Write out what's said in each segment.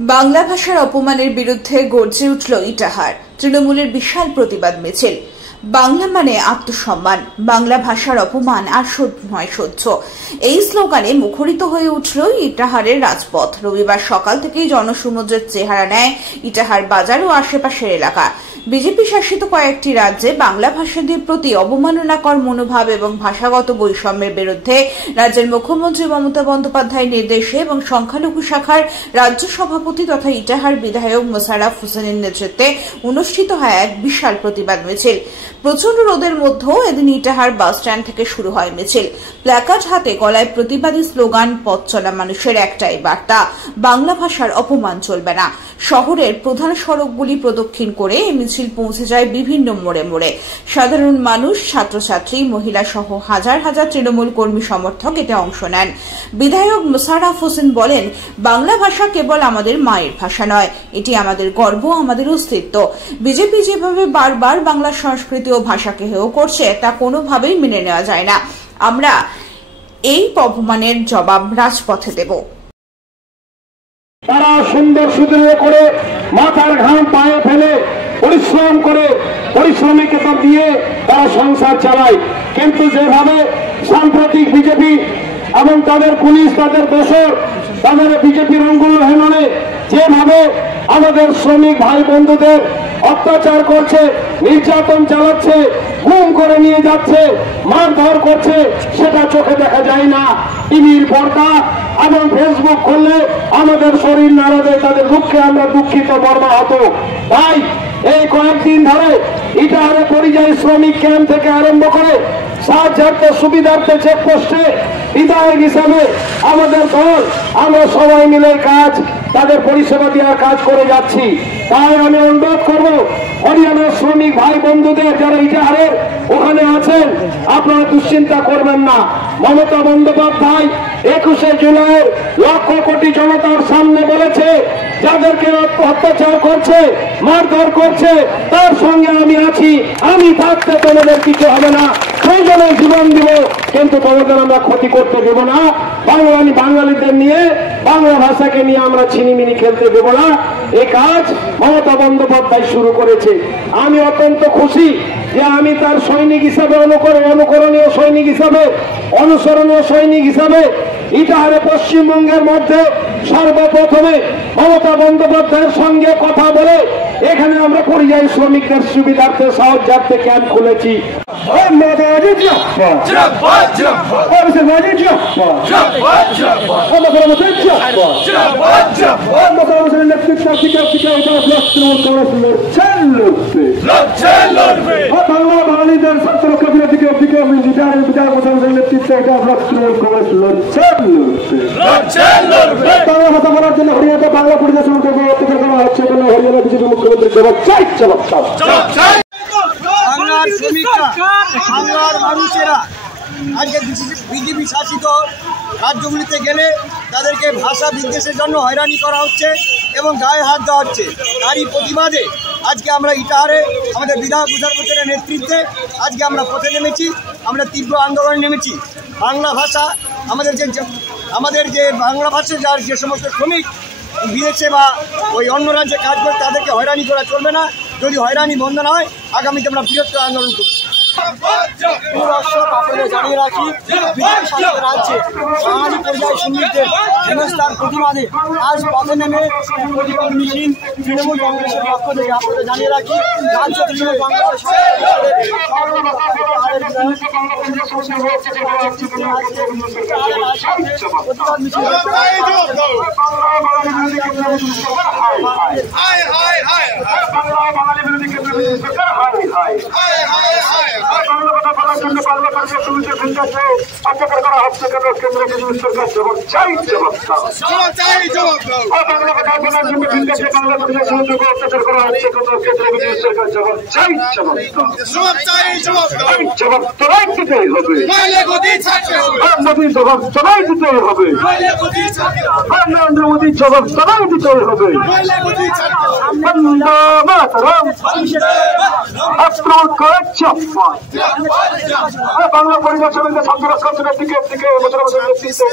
বাংলা ভাষার অপমানের বিরুদ্ধে গর্জে উঠল ইটাহার। তৃণমূলের বিশাল প্রতিবাদ মিছিল। বাংলা মানে আত্মসম্মান, বাংলা ভাষার অপমান আর নয় সহ্য, এই স্লোগানে মুখরিত হয়ে উঠল ইটাহারের রাজপথ। রবিবার সকাল থেকেই জনসমুদ্রের চেহারা নেয় ইটাহার বাজার ও আশেপাশের এলাকা। বিজেপি শাসিত কয়েকটি রাজ্যে বাংলা ভাষাদের প্রতি অবমাননাকর মনোভাব এবং ভাষাগত বৈষম্যের বিরুদ্ধে রাজ্যের মুখ্যমন্ত্রী মমতা বন্দ্যোপাধ্যায়ের নির্দেশে এবং সংখ্যালঘু শাখার রাজ্য সভাপতি তথা ইটাহার বিধায়ক মোশাররফ হোসেনের নেতৃত্বে অনুষ্ঠিত হয় এক বিশাল প্রতিবাদ মিছিল। প্রচন্ড রোদের মধ্যেও এদিন ইটাহার বাস স্ট্যান্ড থেকে শুরু হয় মিছিল। প্ল্যাকার্ড হাতে গলায় প্রতিবাদী স্লোগান, পথ চলা মানুষের একটাই বার্তা, বাংলা ভাষার অপমান চলবে না। শহরের প্রধান সড়কগুলি প্রদক্ষিণ করে এই মিছিল পৌঁছে যায় বিভিন্ন মোড়ে মোড়ে। সাধারণ মানুষ, ছাত্রছাত্রী, মহিলা সহ হাজার হাজার তৃণমূল কর্মী সমর্থক এতে অংশ নেন। বিধায়ক মোশাররফ হোসেন বলেন, বাংলা ভাষা কেবল আমাদের মায়ের ভাষা নয়, এটি আমাদের গর্ব, আমাদের অস্তিত্ব। বিজেপি যেভাবে বারবার বাংলা সংস্কৃতি ও ভাষাকে হেয় করছে তা কোনোভাবেই মেনে নেওয়া যায় না। আমরা এই অপমানের জবাব রাজপথে দেব। তারা সুন্দর সুদৃঢ় করে মাথার ঘাম পায়ে ফেলে পরিশ্রম করে পরিশ্রমিক বেতন দিয়ে তারা সংসার চালায়, কিন্তু যেভাবে সাম্প্রতিক বিজেপি এবং তাদের পুলিশ, তাদের দোসর, তাদের বিজেপির অঙ্গুল হেলনে যেভাবে আমাদের শ্রমিক ভাই বন্ধুদের অত্যাচার করছে, নির্যাতন চালাচ্ছে, গুম করে নিয়ে যাচ্ছে, মারধর করছে, সেটা চোখে দেখা যায় না। টিভির পর্দা এবং ফেসবুক খুললে আমাদের শরীর নাড়া দেয়, তাদের দুঃখে আমরা দুঃখিত মর্মাহত। তাই এই কয়েকদিন ধরে ইটাহারে পরিযায়ী শ্রমিক ক্যাম্প থেকে আরম্ভ করে সাহায্যার্থে সুবিধার্থে চেকপোস্টে বিধায়ক হিসাবে আমাদের দল, আমরা সবাই মিলে কাজ, তাদের পরিষেবা দেওয়ার কাজ করে যাচ্ছি। তাই আমি অনুরোধ করব হরিয়ানার শ্রমিক ভাই বন্ধুদের যারা ইটাহারের ওখানে আছেন, আপনারা দুশ্চিন্তা করবেন না। মমতা বন্দ্যোপাধ্যায় 21শে জুলাইয়ের লক্ষ কোটি জনতার সামনে বলেছে, যাদেরকে অত্যাচার করছে, মারধর করছে, তার সঙ্গে আমি আছি, আমি থাকতে তোমাদের কিছু হবে না, প্রয়োজনে জীবন দিব, কিন্তু তোমাদের আমরা ক্ষতি করতে দেব না। বাঙালিদের নিয়ে, বাংলা ভাষাকে নিয়ে আমরা ছিনিমিনি খেলতে দেব না। এই কাজ মমতা বন্দ্যোপাধ্যায় শুরু করেছে। আমি অত্যন্ত খুশি যে আমি তার সৈনিক হিসাবে, অনুকরণীয় সৈনিক হিসাবে, অনুসরণীয় সৈনিক হিসাবে ইটাহারে পশ্চিমবঙ্গের মধ্যে সর্বপ্রথমে মমতা বন্দ্যোপাধ্যায়ের সঙ্গে কথা বলে এখানে আমরা পরিযায়ী শ্রমিকদের সুবিধার্থে সাহায্যার্থে ক্যাম্প খুলেছি। বাঙালিদের স্বার্থরক্ষা বিরোধী নেতৃত্বে এটা বাংলা ভাষা বলার জন্য হরিয়ানা বাংলা পরিদর্শন করবো অত্যাচার করা হচ্ছে, হরিয়ানা বিজেপি মুখ্যমন্ত্রী জবাব চাই, জবাব চাই। বাংলার শ্রমিকরা, বাংলার মানুষেরা আজকে বিজেপি শাসিত রাজ্যগুলিতে গেলে তাদেরকে ভাষা বিদ্বেষের জন্য হয়রানি করা হচ্ছে এবং গায়ে হাত দেওয়া হচ্ছে। তারই প্রতিবাদে আজকে আমরা ইটাহারে আমাদের বিধায়ক মোশাররফ হোসেনের নেতৃত্বে আজকে আমরা পথে নেমেছি, আমরা তীব্র আন্দোলনে নেমেছি। বাংলা ভাষা আমাদের যে বাংলা ভাষায় যার যে সমস্ত শ্রমিক বিদেশে বা ওই অন্য রাজ্যে কাজ করে তাদেরকে হয়রানি করা চলবে না। যদি হয়রানি বন্ধ না হয় আগামীতে আমরা বৃহত্তর আন্দোলন করব। আপনাদের জানিয়ে রাখি, বিজেপি শাসিত রাজ্যে বাঙালি পরিযায়ী শ্রমিকদের হেনস্থার প্রতিবাদে আজ পথে নেমে প্রতিবাদ মিছিল তৃণমূল কংগ্রেসের পক্ষ থেকে আপনাদের জানিয়ে রাখি, রাজ্য তৃণমূল কংগ্রেসের প্রতিবাদ মিছিল অত্যাচার করা হচ্ছে কেন কেন্দ্র বিজেপি সরকার জবাব চাই, জবাব চাই, জবাব দাও। বাংলা কথা বলার জন্য ভিন্দাকে বাংলা পরিযায়ী শ্রমিকদের অত্যাচার করা হচ্ছে কেন কেন্দ্র বিজেপি সরকার জবাব চাই, জবাব চাই, জবাব দাও। জবাব তোলাই দিতেই হবে, মোদীর জবাব তোলাই দিতেই হবে, নরেন্দ্র মোদীর জবাব তোলাই দিতেই হবে। বন্দে মাতরম, আক্রমণ করে চাপ্পা। বাংলা পরিবার শ্রমিকদের সংরক্ষণের দিকে বছর বছর নেতৃত্বে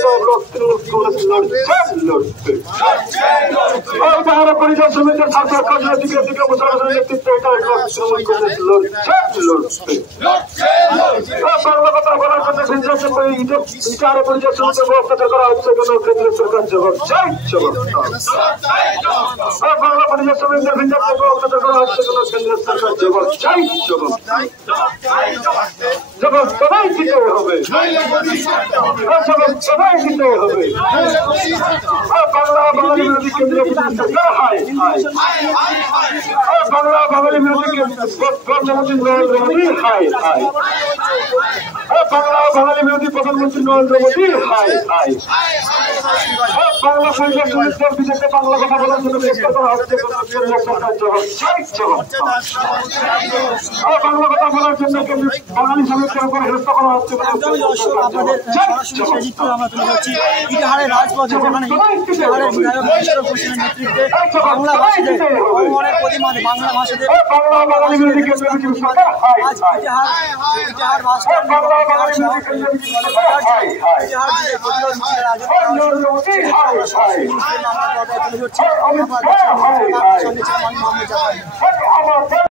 লড়ছে। ইটাহারের পরিযায়ী শ্রমিকদের স্বার্থ রক্ষার দিকে দিকে মুসলমানের নেতৃত্বে বাংলা কথা বলার জন্য ইটাহারের পরিযায়ী শ্রমিকদের অত্যাচার করা হচ্ছে কেন কেন্দ্রীয় সরকার জবাব চাই বাংলা পরিযায়ী শ্রমিকদের অত্যাচার করা হচ্ছে কেন কেন্দ্রীয় সরকার জবাব চাই জবাব সবাই দিতে হবে জবাব সবাই দিতে হবে বাংলা বাঙালি বিরোধী কেন্দ্রীয় সরকার হায় বাংলা বাঙালি বিরোধী প্রধানমন্ত্রী নরেন্দ্র মোদী হায় বাংলা বাঙালি বিরোধী প্রধানমন্ত্রী নরেন্দ্র মোদী হায় বাংলা পরিযায়ী শ্রমিকদের বিদেশে বাংলা কথা বলার জন্য গ্রেফতার করা হচ্ছে কেন্দ্রীয় সরকার জবাব চাই বাংলা কথা বলার জন্য বাঙালি শ্রমিকদের উপর হেরস্তা করা হচ্ছে ইটাহারের রাজপথে যেখানে ইটাহারের বিধায়ক ঈশ্বর হোসেনের নেতৃত্বে বাংলা ভাষীদের অপমানের প্রতিবাদে বাংলা ভাষীদের আজ ইটাহার বাসস্ট্যান্ড প্রতিরোধ মিছিলের আয়োজন করা হচ্ছে।